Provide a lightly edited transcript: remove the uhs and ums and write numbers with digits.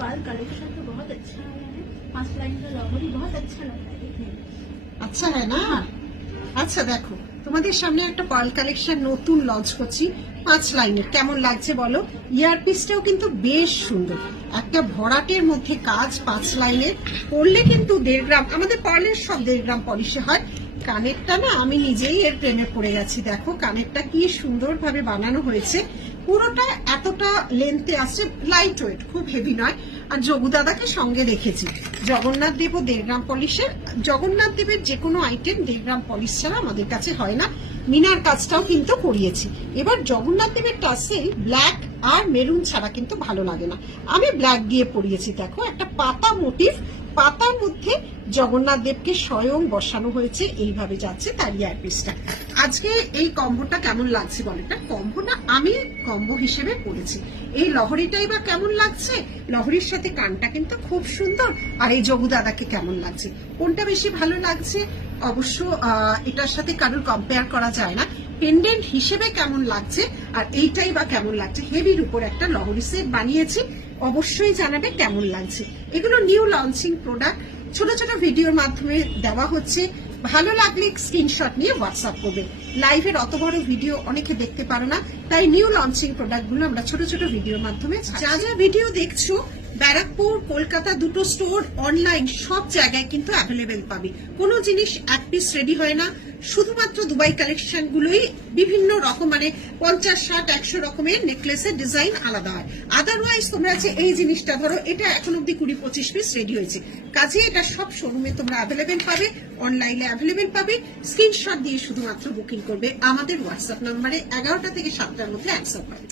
Perl collection तो बहुत अच्छा आया है। 5 लाइन का लॉगरी बहुत अच्छा लग रहा है देखने में। আচ্ছা হ্যাঁ না? আচ্ছা দেখো তোমাদের সামনে একটা পার্ল কালেকশন নতুন লঞ্চ করছি 5 লাইনের। কেমন লাগছে বলো? ইয়ারপিসটাও কিন্তু বেশ সুন্দর, একটা ভরাটের মধ্যে কাজ 5 লাইনের, পরলে কিন্তু 1.5 গ্রাম, আমাদের পার্লের সব 1.5 গ্রাম পলিশে হয়। কানেরটা না আমি নিজেই এর প্রেমে পড়ে গেছি। দেখো কানেরটা কি সুন্দরভাবে বানানো হয়েছে, পুরোটা এতটা লেন্থে আসছে, লাইট ওয়েট, খুব হেভি নয়। আর যোগু দাদাকে সঙ্গে রেখেছি। জগন্নাথ দেবও 1.5 গ্রাম পলিশের, জগন্নাথ দেবের যে কোনো আইটেম 1.5 গ্রাম পলিশ ছাড়া আমাদের কাছে হয় না। মিনার কাজটাও কিন্তু করিয়েছি। এবার জগন্নাথ দেবের টাসেল ব্ল্যাক আর মেরুন ছাড়া কিন্তু ভালো লাগে না, আমি ব্ল্যাক দিয়ে পরিয়েছি। দেখো একটা পাতা মোটিভ, পাতার মধ্যে জগন্নাথ দেবকে স্বয়ং বসানো হয়েছে, এইভাবে যাচ্ছে তার ইয়ারপিসটা। আজকে এই কম্বোটা কেমন লাগছে বলে? এটা কম্বো না, আমি কম্বো হিসেবে পরেছি। এই লহরিটাই বা কেমন লাগছে? লহরির সাথে কানটা কিন্তু খুব সুন্দর। আর এই যোগু দাদাকে কেমন লাগছে, কোনটা বেশি ভালো লাগছে? অবশ্য এটার সাথে কারোর কম্পেয়ার করা যায় না। পেন্ডেন্ট হিসেবে কেমন লাগছে আর এইটাই বা কেমন লাগছে? হেভির উপর একটা লহরি সেট বানিয়েছি, অবশ্যই জানাবে কেমন লাগছে। এগুলো নিউ লঞ্চিং প্রোডাক্ট, ছোট ছোট ভিডিওর মাধ্যমে দেওয়া হচ্ছে। ভালো লাগলে স্ক্রিনশট নিয়ে হোয়াটসঅ্যাপ করবে। লাইভের অত বড় ভিডিও অনেকে দেখতে পারো না, তাই নিউ লঞ্চিং প্রোডাক্ট গুলো আমরা ছোট ছোট ভিডিওর মাধ্যমে, যা যা ভিডিও দেখছো ব্যারাকপুর, কলকাতা দুটো স্টোর, অনলাইন সব জায়গায় কিন্তু অ্যাভেলেবেল পাবে। কোনো জিনিস এক পিস রেডি হয় না, শুধুমাত্র দুবাই কালেকশন গুলোই বিভিন্ন রকম, মানে 50, 60, 100 রকমের নেকলেসের ডিজাইন আলাদা হয়। আদারওয়াইজ তোমরা যে এই জিনিসটা ধরো, এটা এখন অব্দি 20-25 পিস রেডি হয়েছে, কাজে এটা সব শোরুমে তোমরা অ্যাভেলেবেল পাবে, অনলাইনে অ্যাভেলেবেল পাবে। স্ক্রিনশট দিয়ে শুধুমাত্র বুকিং করবে আমাদের হোয়াটসঅ্যাপ নাম্বারে, 11টা থেকে 7টার মধ্যে অ্যান্সার পাবে।